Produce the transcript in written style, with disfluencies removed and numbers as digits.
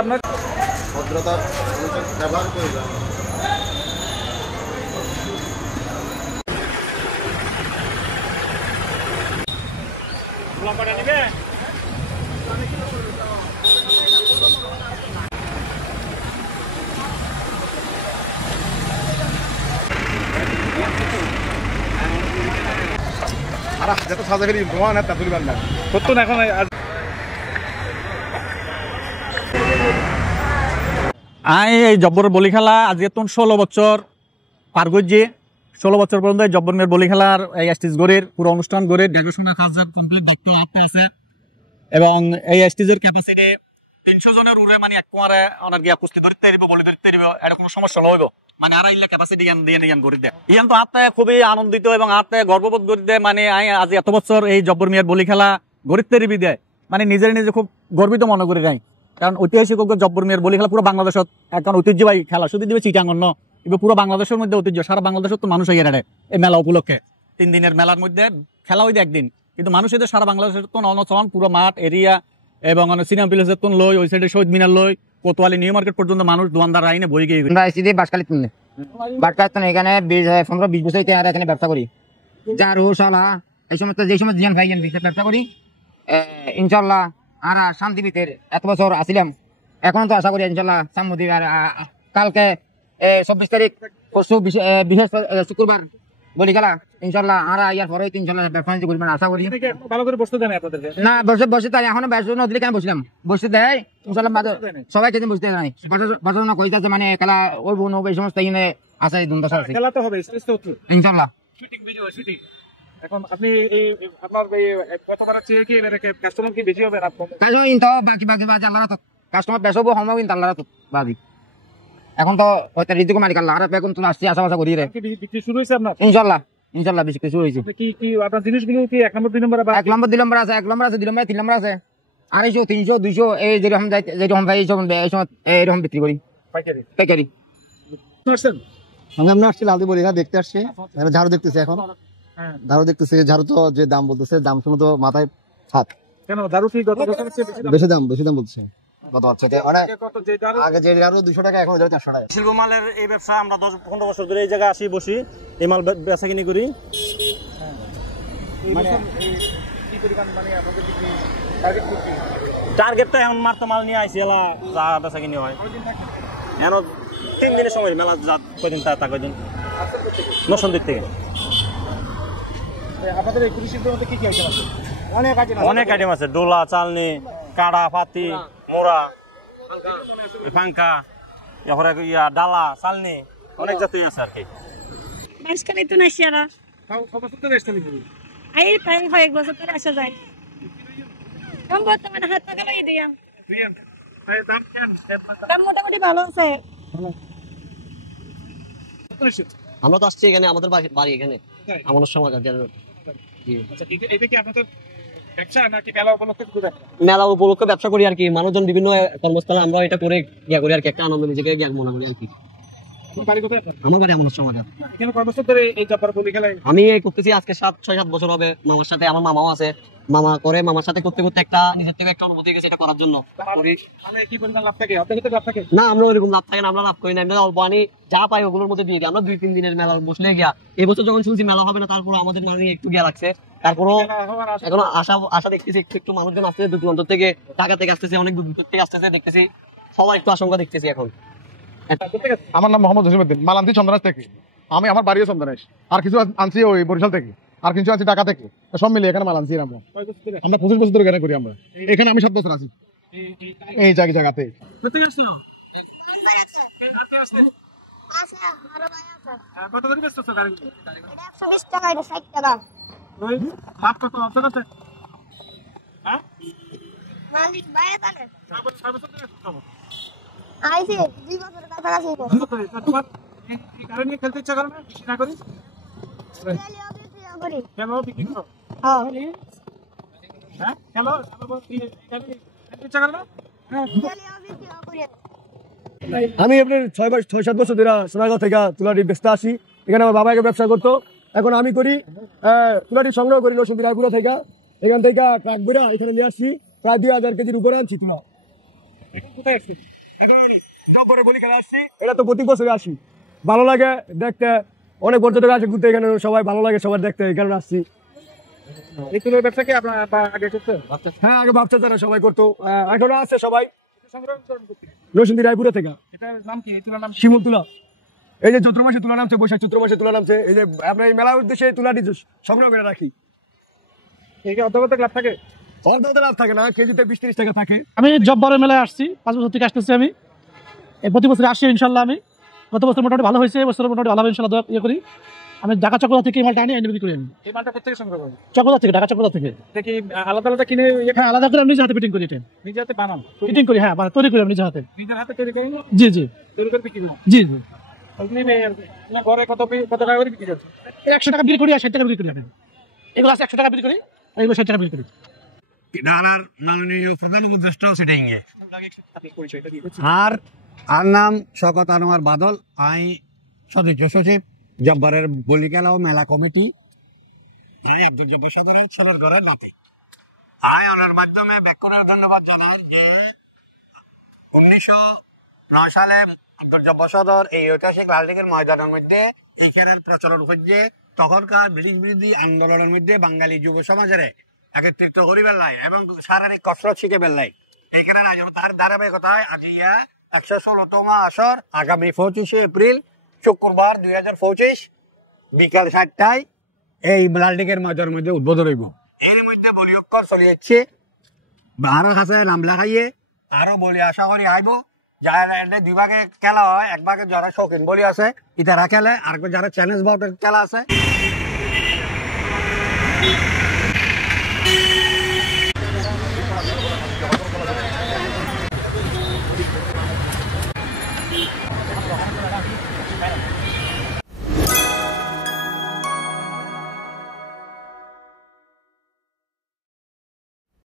আপনার ভদ্রতার ব্যবহার করে যান। যত সাজা ফেলি ঘুমা না তা তুলিবার না সত্য না। এখন এই জব্বর বলি খেলা আজকে তো 16 বছর পার করছে। 16 বছর পর্যন্ত জব্বর মেয়ের বলি খেলার এই স্টেজ গড়ের পুরো অনুষ্ঠান গড়ে ডেকোরেশন আছে এবং এই স্টেজের ক্যাপাসিটি 300 জনের উড়ে মানে এক কুমারে ওনার গিয়া কুস্তি ধরতে পারবে, বলি ধরতে পারবে, এটা কোনো সমস্যা হইব মানে আর ইল্লা ক্যাপাসিটি দিয়ে নিয়ে করে দেয়। ইয়ান তো হাতে খুবই আনন্দিত এবং হাতে গর্ববোধ করে দেয় মানে আজ এত বছর এই জব্বর মেয়ের বলি খেলা গড়িতে রিবি দেয় মানে নিজের নিজে খুব গর্বিত মনে করে নাই। কারণ ঐতিহাসিক জব্বর মেয়ের বলি খেলা পুরো বাংলাদেশত এখন ঐতিহ্যবাহী খেলা, শুধু দিবে চিটাঙ্গন ন এবার পুরো বাংলাদেশের মধ্যে ঐতিহ্য, সারা বাংলাদেশের তো মানুষ এগিয়ে এই মেলা উপলক্ষে 3 দিনের মেলার মধ্যে খেলা হইতে একদিন, কিন্তু মানুষ এদের সারা বাংলাদেশের তো নচলন পুরো মাঠ এরিয়া এবং সিনেমা প্লেসের তো লই ওই সাইডে শহীদ মিনার লই কোতোয়ালি নিউ মার্কেট পর্যন্ত মানুষ দোকানদার আইনে বই গিয়ে এখানে 15-20 বছর এখানে ব্যবসা করি জারু শালা এই সমস্ত যে সমস্ত জিয়ান ভাই ব্যবসা করি ইনশাল্লাহ। আর শান্তি ভিতরে এত বছর আসিলাম, এখন তো আশা করি ইনশাল্লাহ সামুদ্রিক। আর কালকে 24 তারিখ পরশু বিশেষ শুক্রবার বলি খেলা ইনশাল্লাহ। আর ইয়ার পরে ইনশাল্লাহ ব্যবসা করবেন আশা করি। ভালো করে বসতে দেন আপনাদেরকে না বসে তাই এখনো ব্যবসা নদী কেন বসলাম বসতে দেয় ইনশাল্লাহ সবাই কেদিন বুঝতে নাই বসানো কইতাছে মানে খেলা ওই বোন এই সমস্ত এখানে আছে দুন্দশা আছে খেলা তো হবে ইনশাল্লাহ। শুটিং ভিডিও শুটিং এখন আপনি এই আপনার এই কতবার চেয়ে কি এবারে কাস্টমার কি বেশি হবে রাত কম কাজও ইনতো বাকি আল্লাহ তো কাস্টমার বেশবো হমও কিন্তু আল্লাহ তো বাদি এখন তো হয়তো ঋতুকে মালিক আল্লাহ আর এখন তো আসছি আশা করি রে বিক্রি শুরু হয়েছে আপনার ইনশাল্লাহ বিক্রি শুরু হয়েছে। কি কি আপনার জিনিসগুলো কি 1 নম্বর 2 নম্বর বা 1 নম্বর 2 নম্বর আছে 1 নম্বর আছে 2 নম্বর 3 নম্বর আছে 250 300 200 এই যেরকম যাই যেরকম ভাই এই সময় এরকম বিক্রি করি পাইকারি। আমরা আসছি লালদি বলি দেখতে আসছি, ঝাড়ু দেখতেছি এখন ঝাড়ু দেখতেছি। ঝাড়ু তো যে দাম বলতেছে দাম শুনে তো মাথায় হাত কেন ঝাড়ু কি গত বছর বেশি দাম বলছে গত বছর আগে যে ঝাড়ু 200 টাকা এখন 400 টাকা। শিল্প মালের এই ব্যবসা আমরা 10-15 বছর ধরে এই জায়গায় আসি বসি এই মাল বেচা কিনি করি। মানে কি পরিমাণ মানে আপনাদের কি টার্গেট কি টার্গেটটা এখন মারতে মাল নিয়ে আইছি এলা যা বেচা কিনি হয় এখন 3 দিনের সময় মেলা যা কয়দিন তা কয়দিন নতুন দিক থেকে। আপনাদের এই কৃষির মধ্যে কি কি আইটেম আছে? অনেক আইটেম আছে, ডোলা চালনি কাড়া পাতি মোড়া পাঙ্কা এরপরে ডালা চালনি অনেক জাতীয় আছে আর কি। মাঝখানে তো না সেরা আই প্রায় কয়েক বছর ধরে আসা যায় কম বর্তমানে হাত টাকা লাগিয়ে দিয়াম দাম মোটামুটি ভালো আছে। আমরা তো আসছি এখানে আমাদের বাড়ি এখানে আমাদের সমাজ মেলা উপলক্ষে ব্যবসা করি আর কি। মানুষজন বিভিন্ন কর্মস্থলে আমরা এটা করে ইয়া করি আর কি, একটা আনন্দ নিজেকে জ্ঞান মনে করি আর কি। আমার বাড়ি আমাদের সমাজ। আমি করতেছি আজকে 6-7 বছর হবে মামার সাথে। আমার মামাও আছে, মামা করে মামার সাথে করতে করতে একটা নিজের থেকে একটা অনুভূতি গেছে এটা করার জন্য। না আমরা ওইরকম লাভ থাকে না, আমরা লাভ করি না, আমরা অল্প আনি যা পাই ওগুলোর মধ্যে দিয়ে দিই। আমরা 2-3 দিনের মেলা বসলে গিয়া এই বছর যখন শুনছি মেলা হবে না তারপর আমাদের মানে একটু গিয়া লাগছে। তারপরও এখন আশা দেখতেছি একটু মানুষজন আসতেছে দূর দূরান্ত থেকে, ঢাকা থেকে আসতেছে, অনেক দূর থেকে আসতেছে, দেখতেছি সবাই একটু আশঙ্কা দেখতেছি এখন। আমার নাম মোহাম্মদ জসিমউদ্দিন, মাল আনছি চন্দনাইশ থেকে। আমি আমার বাড়িও চন্দনাইশ, আর কিছু আনছি ওই বরিশাল থেকে, আর কিছু আনছি ঢাকা থেকে। সব মিলে এখানে মাল আনছি আমরা 25 বছর ধরে এখানে করি আমরা। এখানে আমি 7 বছর আছি এই জায়গাতে। খেলতে ইচ্ছা করে না করি আমি আপনার 6-7 বছর ধরে সোনারগাঁও থেকে তুলাটি ব্যস্ত আসি। এখানে আমার বাবা ব্যবসা করতো, এখন আমি করি তুলাটি সংগ্রহ করি নরসিংদী রায়পুরা থেকে, এখান থেকে ট্রাক বেরা এখানে নিয়ে আসছি, প্রায় 2000 কেজির উপরে আনছি তুলা। কোথায় আসছি? এখন জব্বরে বলি খেলা আসছি, এটা তো প্রতি বছরে আসি, ভালো লাগে দেখতে, অনেক পর্যটক আসে ঘুরতে এখানে, সবাই ভালো লাগে সবার দেখতে, এই কারণে আসছি। এই তুলোর ব্যবসা কি আপনার আগে করতেন? হ্যাঁ, আগে ব্যবসা যারা সবাই করতো, এখনো আছে সবাই। সংগ্রহ করেন কোথা থেকে? নরসিংদী রায়পুরা থেকে এটার নাম কি? এই তুলার নাম কি? শিমুল তুলা। এই যে চৈত্র মাসে তুলা নামছে, বৈশাখ চৈত্র মাসে তুলা নামছে, এই যে আমরা এই মেলার উদ্দেশ্যে এই তুলাটি সংগ্রহ করে রাখি। এই কি অর্ধগত লাভ থাকে? অর্ধ লাভ থাকে না, কেজিতে 20-30 টাকা থাকে। আমি জব্বরের মেলায় আসছি, 5 বছর থেকে আসতেছি আমি, প্রতি বছর আসছি ইনশাল্লাহ। আমি গত বছর মোটামুটি ভালো হয়েছে, এবছর মোটামুটি ভালো হবে ইনশাল্লাহ, ইয়ে করি। আমি ঢাকা চক্রধা থেকে এই মালটা আনি, এনে বিক্রি করি আমি। এই মালটা কোথা থেকে সংগ্রহ করেন? চক্রধা থেকে, ঢাকা চক্রধা থেকে। এটা কি আলাদা আলাদা কিনে হ্যাঁ, আলাদা করে আমি নিজে হাতে ফিটিং করি, এটা নিজে হাতে বানান? ফিটিং করি, হ্যাঁ, তৈরি করি আমি নিজে হাতে। নিজের হাতে তৈরি করেন? জি জি তৈরি করে বিক্রি করেন? জি জি। আপনি না ঘরে কত টাকা করে বিক্রি করছেন? 100 টাকা বিক্রি করি আর 60 টাকা বিক্রি করি আমি। এগুলো আছে 100 টাকা বিক্রি করি, আর এগুলো 60 টাকা বিক্রি করি। ডালার মাননীয় প্রধান উপদেষ্টা সেটাই আর আর নাম শওকত আনোয়ার বাদল, আই সদস্য সচিব জব্বরের বলিখেলা ও মেলা কমিটি, আই আব্দুল জব্বার সদরের ছেলের ঘরের নাতে। আই ওনার মাধ্যমে ব্যাকুরের ধন্যবাদ জানাই যে 1909 সালে আব্দুল জব্বার সদর এই ঐতিহাসিক লালদিঘির ময়দানের মধ্যে এই খেলার প্রচলন হচ্ছে। তখনকার ব্রিটিশ বিরোধী আন্দোলনের মধ্যে বাঙালি যুব সমাজের একত্রিত করি বেল্লাই এবং শারীরিক কসরত শিখে বেল্লাই এখানে তার ধারাবাহিকতায় আজ 116তম আসর আগামী 25শে এপ্রিল শুক্রবার 2025 বিকাল 7টায় এই লালদিঘির ময়দানের মধ্যে উদ্বোধন হইব। এর মধ্যে বলি অক্ষর চলে যাচ্ছে, আরো কাছে নাম লেখাইয়ে আরো বলি আশা করি আইব। যারা দুই ভাগে খেলা হয়, এক ভাগে যারা শৌখিন বলি আছে ইতারা খেলে, আর যারা চ্যালেঞ্জ বোর্ডের খেলা আছে